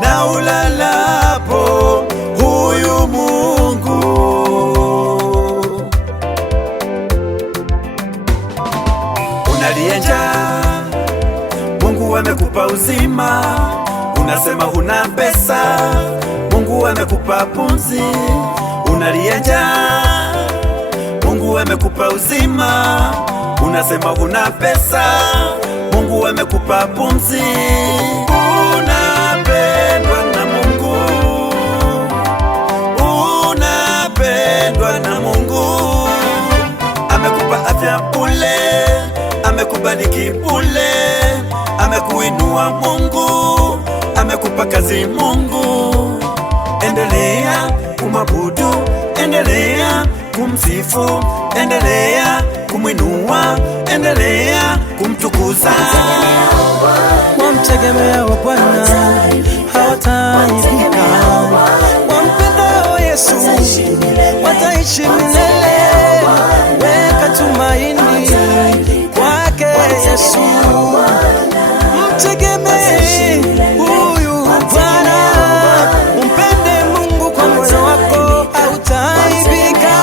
na ulalapo huyu Mungu. Unalia njaa, Mungu amekupa uzima. Unasema huna pesa, Mungu amekupa pumzi. Unalia njaa, Mungu amekupa uzima. Unasema huna pesa, Mungu amekupa pumzi. Unapendwa na Mungu, unapendwa na Mungu. Amekupa afya bure, amekubariki bure, amekuinua Mungu, amekupa kazi Mungu. Endelea kumwabudu, endelea kumsifu, endelea kumwinua, endelea kumtukuza. Wamtegemea Bwana hawataanguka, wampendao Yesu wataishi milele. Weka tumaini kwake Yesu, mtegemee huyu Bwana. Umpende Mungu kwa moyo wako, hautaaibika.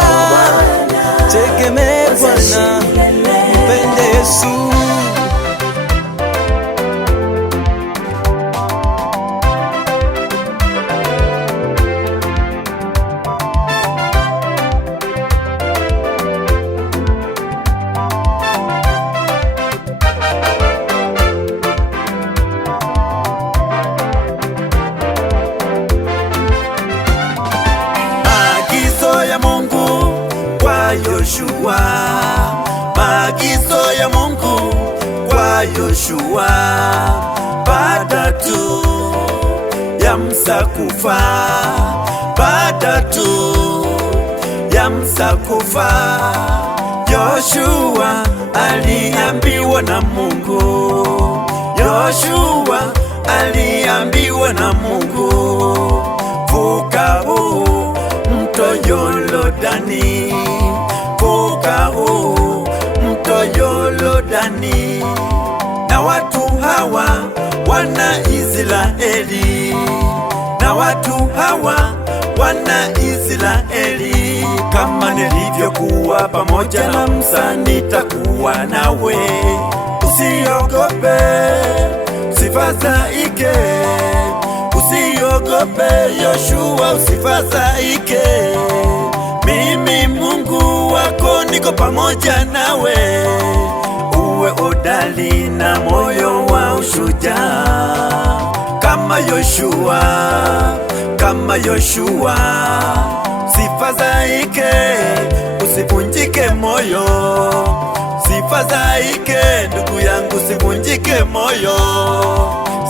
Tegemee Bwana, mpende Yesu. Yoshua, maagizo ya Mungu kwa Yoshua. Baada tu ya Musa kufa, baada tu ya Musa kufa, Yoshua aliambiwa na Mungu, Yoshua aliambiwa na Mungu, vuka huu mto Yordani, vuka huu mto Yordani. Na watu hawa wana Israeli, na watu hawa wana Israeli. Kama nilivyokuwa pamoja na Musa, nitakuwa nawe. Usiogope, usifadhaike, usiogope Yoshua, usifadhaike. Mimi Mungu wako niko pamoja nawe. Uwe hodari na moyo wa ushujaa kama Yoshua, kama Yoshua. Usifadhaike, usivunjike moyo, usifadhaike ndugu yangu, usivunjike moyo.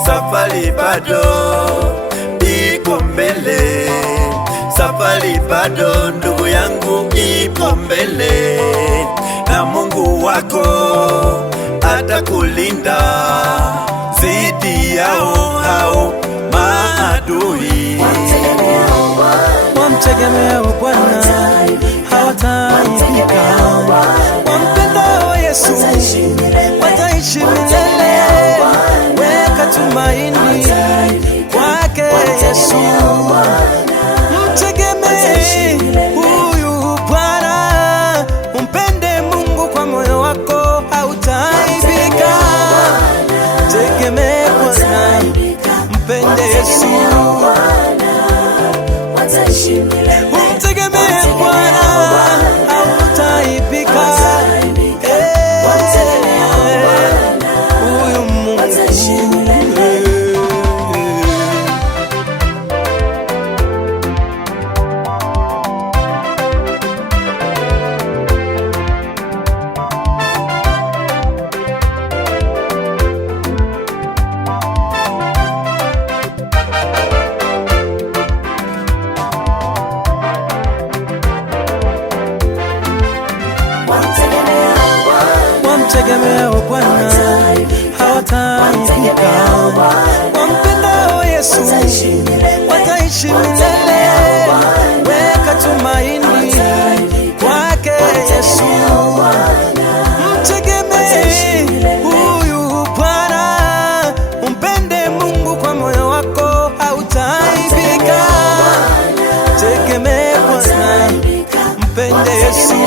Safari bado iko mbele, safari bado ndugu yangu ipo mbele, na Mungu wako atakulinda zidi yao hao maadui. Wamtegemea Bwana hawataanguka, wampendao Yesu wataishi milele. Weka tumaini kwake Yesu, mtegemee huyu Bwana. Umpende Mungu kwa moyo wako, hautaaibika. Tegemee Bwana, mpende Yesu. Umtegemee Bwana, hautaaibika. Huyu Mungu wamtegemea Bwana hawataanguka, wampendao Yesu wataishi milele. Weka tumaini kwake Yesu, mtegemee huyu Bwana. Umpende Mungu kwa moyo wako, Yesu.